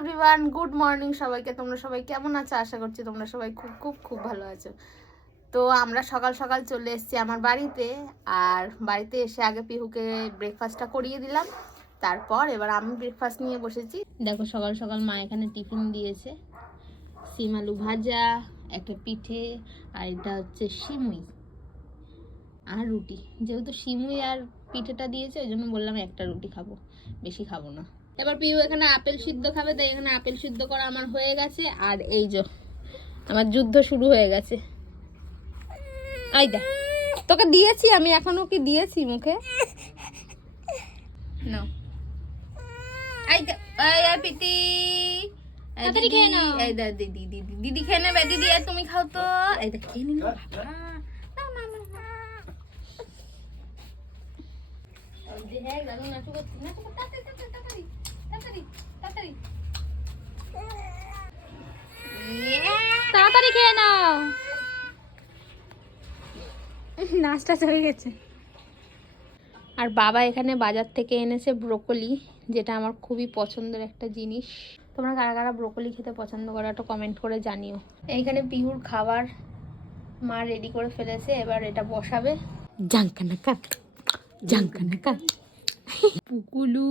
Everyone, good morning সবাইকে। তোমরা সবাই কেমন আছো? আশা করছি তোমরা সবাই খুব খুব খুব ভালো আছো। তো আমরা সকাল সকাল চলে এসেছি আমার বাড়িতে, আর বাড়িতে এসে আগে পিহুকে ব্রেকফাস্টটা করিয়ে দিলাম, তারপর এবার আমি ব্রেকফাস্ট নিয়ে বসেছি। দেখো সকাল সকাল মা এখানে টিফিন দিয়েছে, সিম আলু ভাজা, একটা পিঠে, আর এটা হচ্ছে সিমুই আর রুটি। যেহেতু সিমুই আর পিঠেটা দিয়েছে ওই জন্য বললাম একটা রুটি খাবো, বেশি খাবো না। এবার পিউ এখানে আপেল সিদ্ধ খাবে, তাই এখানে আপেল সিদ্ধ করা আমার হয়ে গেছে। আর এই যে আমার যুদ্ধ শুরু হয়ে গেছে। আই দা, তোকে দিয়েছি আমি, এখনো কি দিয়েছি মুখে? নাও আই দা, আই পিটি, তাড়াতাড়ি খেয়ে নাও। এই দা দিদি, দিদি দিদি খেয়ে নেবে। দিদি আর তুমি খাও তো। এই দা খেয়ে নিন বাবা। না না না, ওই যে হ্যাঁ গান নাটক করছি না, তাড়াতাড়ি তাড়াতাড়ি তাড়াতাড়ি তাড়াতাড়ি তাড়াতাড়ি খেয়ে নাও। নাস্তা হয়ে গেছে। আর বাবা এখানে বাজার থেকে এনেছে ব্রোকলি, যেটা আমার খুবই পছন্দের একটা জিনিস। তোমরা কারা কারা ব্রোকলি খেতে পছন্দ করো একটা কমেন্ট করে জানিও। এইখানে পিহুর খাবার মা রেডি করে ফেলেছে, এবার এটা বসাবে। জাঙ্কানাকা জাঙ্কানাকা পুকুলু।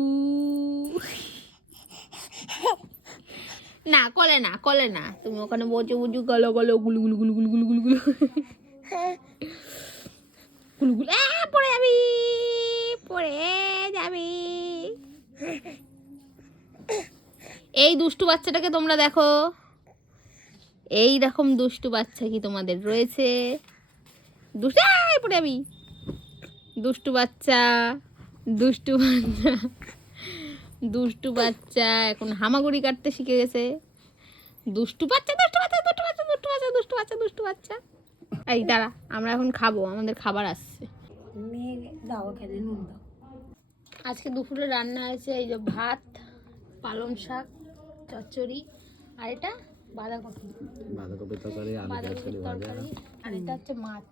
না কলে না, কলে না, তুমি ওখানে বসে বুঝু গলো গলো গুলু গুলু গুলু গুলু গুলু গুলু গুলু গুলু গুলু। পড়ে যাবি, পড়ে যাবি। এই দুষ্টু বাচ্চাটাকে তোমরা দেখো, এই রকম দুষ্টু বাচ্চা কি তোমাদের রয়েছে? দুষ্টু, পড়ে যাবি। দুষ্টু বাচ্চা, দুষ্টু বাচ্চা, দুষ্টু বাচ্চা এখন হামাগুড়ি কাটতে শিখে গেছে। দুষ্টু বাচ্চা, দুষ্টু বাচ্চা, দুষ্টু বাচ্চা, দুষ্টু বাচ্চা, দুষ্টু বাচ্চা, দুষ্টু বাচ্চা। এই দাঁড়া, আমরা এখন খাবো, আমাদের খাবার আসছে। আজকে দুপুরে রান্না হয়েছে এই যে ভাত, পালং শাক, চচ্চড়ি, আর এটা বাঁধাকপির তরকারি, আর এটা হচ্ছে মাছ,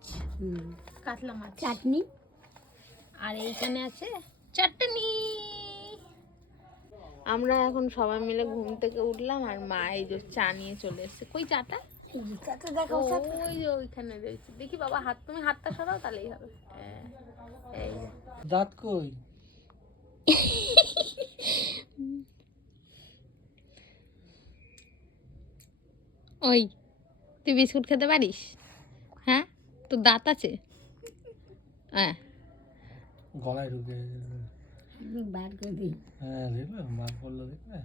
কাতলা মাছ, চাটনি, আর এইখানে আছে চাটনি। আমরা এখন সবাই মিলে ঘুম থেকে উঠলাম, আর মা এই যে চা নিয়ে চলে এসেছে। কই চাটা? ওই যে ওইখানে রয়েছে। দেখি বাবা হাত, তুমি হাতটা সরাও তাহলেই হবে। এই দাঁত কই? ওই তুই বিস্কুট খেতে পারিস? হ্যাঁ, তোর দাঁত আছে? হ্যাঁ, গলায় ঢুকে বার করে দিই। হ্যাঁ দেখবে, বার করলো দেখবে।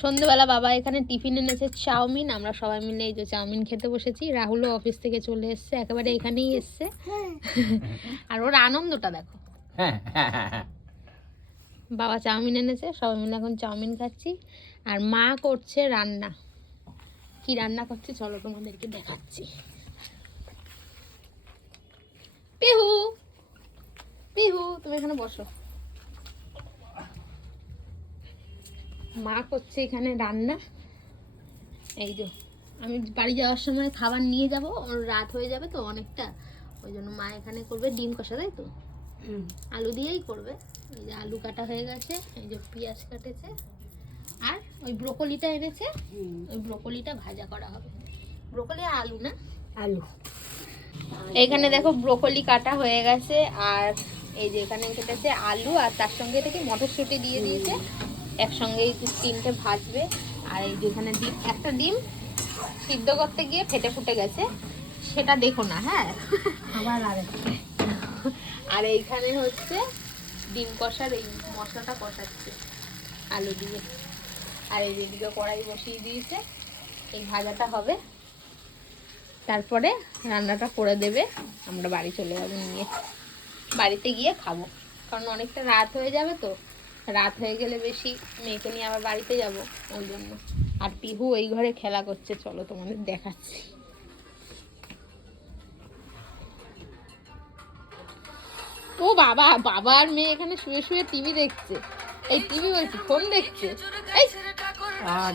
সন্ধ্যেবেলা বাবা এখানে টিফিন এনেছে চাউমিন, আমরা সবাই মিলে এই যে চাউমিন খেতে বসেছি। রাহুলও অফিস থেকে চলে এসছে, একেবারে এখানেই এসছে। আর ওর আনন্দটা দেখো। বাবা চাউমিন এনেছে, সবাই মিলে এখন চাউমিন খাচ্ছি। আর মা করছে রান্না। কি রান্না করছে চলো তোমাদেরকে দেখাচ্ছি। পিহু, পিহু তুমি এখানে বসো। মা করছে এখানে রান্না। এই যে আমি বাড়ি যাওয়ার সময় খাবার নিয়ে যাব, রাত হয়ে যাবে তো অনেকটা, ওই জন্য মা এখানে করবে ডিম কষা, তাই তো? আলু দিয়েই করবে। এই যে আলু কাটা হয়ে গেছে, এই যে পেঁয়াজ কাটেছে, আর ওই ব্রোকলিটা এনেছে, ওই ব্রোকলিটা ভাজা করা হবে। ব্রোকলি আর আলু না, আলু। এইখানে দেখো ব্রোকলি কাটা হয়ে গেছে, আর এই যে এখানে কেটেছে আলু, আর তার সঙ্গে এটা কি মটরশুঁটি দিয়ে দিয়েছে, একসঙ্গে তিনটে ভাজবে। আর এই যেখানে ডিম, একটা ডিম সিদ্ধ করতে গিয়ে ফেটে ফুটে গেছে, সেটা দেখো না। হ্যাঁ, আর এইখানে হচ্ছে ডিম কষার এই মশলাটা কষাচ্ছে আলু দিয়ে। আর এই দিকে কড়াই বসিয়ে দিয়েছে, এই ভাজাটা হবে, তারপরে রান্নাটা করে দেবে। আমরা বাড়ি চলে যাবো নিয়ে, বাড়িতে গিয়ে খাবো, কারণ অনেকটা রাত হয়ে যাবে তো। রাত হয়ে গেলে বেশি মেয়েকে নিয়ে আবার বাড়িতে যাব, ওই জন্য। আর পিহু এই ঘরে খেলা করছে, চলো তোমাদের দেখাচ্ছি। ও বাবা, বাবা আর মেয়ে এখানে শুয়ে শুয়ে টিভি দেখছে। এই টিভি বলছি, ফোন দেখছে। এই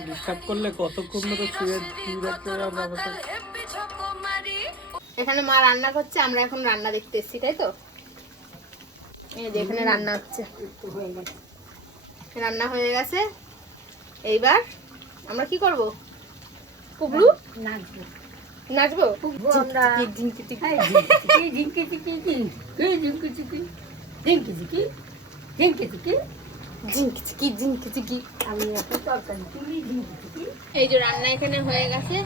ডিস্টার্ব করলে কতক্ষণ ধরে শুয়ে টিভি দেখতে হবে। এখানে মা রান্না করছে, আমরা এখন রান্না দেখতে এসেছি, তাই তো? এই যে এখানে রান্না হচ্ছে, রান্না হয়ে গেছে। এইবার আমরা কি করব? কুবলু নাচবো? আমরা ঝিঙ্কি ঝিঙ্কি ঝিঙ্কি ঝিঙ্কি ঝিঙ্কি। আমি একটা তরকারি তুলি ঝিঙ্কি। এই যে রান্না এখানে হয়ে গেছে,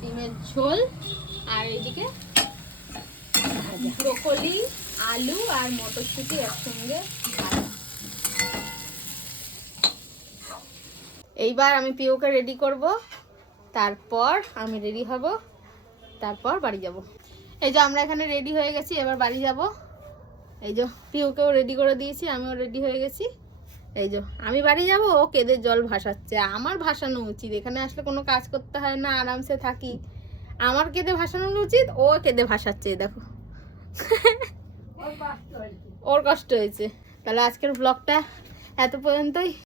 ডিমের ঝোল, আর এইদিকে ব্রোকলি, আলু আর মটরশুঁটি একসঙ্গে ভাজা। এইবার আমি পিওকে রেডি করব, তারপর আমি রেডি হব, তারপর বাড়ি যাব। এই যে আমরা এখানে রেডি হয়ে গেছি, এবার বাড়ি যাব। এই যে পিওকেও রেডি করে দিয়েছি, আমিও রেডি হয়ে গেছি। এই যে আমি বাড়ি যাব, ও কেঁদে জল ভাসাচ্ছে। আমার ভাসানো উচিত, এখানে আসলে কোনো কাজ করতে হয় না, আরামসে থাকি। আমার কেঁদে ভাসানো উচিত, ও কেঁদে ভাসাচ্ছে, দেখো। ওর কষ্ট হয়েছে। তাহলে আজকের ব্লগটা এত পর্যন্তই।